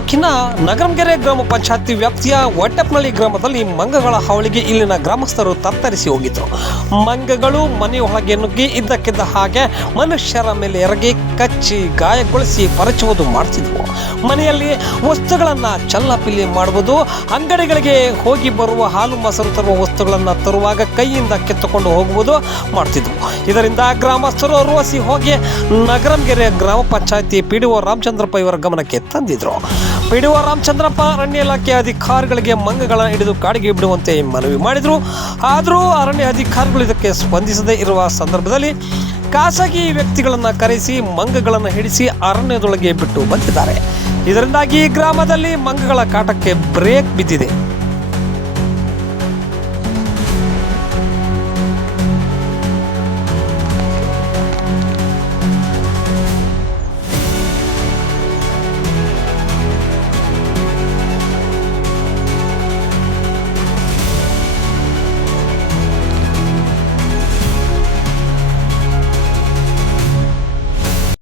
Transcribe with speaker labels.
Speaker 1: ತಾಲೂಕಿನ ನಗರಂಗೆರೆ ಗ್ರಾಮ ಪಂಚಾಯತಿ ವ್ಯಾಪ್ತಿಯ ಒಟ್ಟಪ್ನಳ್ಳಿ ಗ್ರಾಮದಲ್ಲಿ ಮಂಗಗಳ ಹಾವಳಿಗೆ ಇಲ್ಲಿನ ಗ್ರಾಮಸ್ಥರು ತತ್ತರಿಸಿ ಹೋಗಿದ್ರು. ಮಂಗಗಳು ಮನೆಯೊಳಗೆ ನುಗ್ಗಿ ಇದ್ದಕ್ಕಿದ್ದ ಹಾಗೆ ಮನುಷ್ಯರ ಮೇಲೆ ಎರಗಿ ಕಚ್ಚಿ ಗಾಯಗೊಳಿಸಿ ಪರಚುವುದು ಮಾಡ್ತಿದ್ವು. ಮನೆಯಲ್ಲಿ ವಸ್ತುಗಳನ್ನು ಚಲ್ಲಾಪಿಲ್ಲಿ ಮಾಡುವುದು, ಅಂಗಡಿಗಳಿಗೆ ಹೋಗಿ ಬರುವ ಹಾಲು ಮೊಸರು ತರುವ ವಸ್ತುಗಳನ್ನು ತರುವಾಗ ಕೈಯಿಂದ ಕೆತ್ತುಕೊಂಡು ಹೋಗುವುದು ಮಾಡ್ತಿದ್ವು. ಇದರಿಂದ ಗ್ರಾಮಸ್ಥರು ರೋಸಿ ಹೋಗಿ ನಗರಂಗೆರೆ ಗ್ರಾಮ ಪಂಚಾಯತಿ ಪಿ ಡಿ ಒ ರಾಮಚಂದ್ರಪ್ಪ ಇವರ ಗಮನಕ್ಕೆ ತಂದಿದ್ರು. ಪಿ ಡಿ ಒ ರಾಮಚಂದ್ರಪ್ಪ ಅರಣ್ಯ ಇಲಾಖೆ ಅಧಿಕಾರಿಗಳಿಗೆ ಮಂಗಗಳನ್ನು ಹಿಡಿದು ಕಾಡಿಗೆ ಬಿಡುವಂತೆ ಮನವಿ ಮಾಡಿದರು. ಆದರೂ ಅರಣ್ಯ ಅಧಿಕಾರಿಗಳು ಇದಕ್ಕೆ ಸ್ಪಂದಿಸದೇ ಇರುವ ಸಂದರ್ಭದಲ್ಲಿ ಖಾಸಗಿ ವ್ಯಕ್ತಿಗಳನ್ನು ಕರೆಸಿ ಮಂಗಗಳನ್ನು ಹಿಡಿಸಿ ಅರಣ್ಯದೊಳಗೆ ಬಿಟ್ಟು ಬಂದಿದ್ದಾರೆ. ಇದರಿಂದಾಗಿ ಗ್ರಾಮದಲ್ಲಿ ಮಂಗಗಳ ಕಾಟಕ್ಕೆ ಬ್ರೇಕ್ ಬಿದ್ದಿದೆ.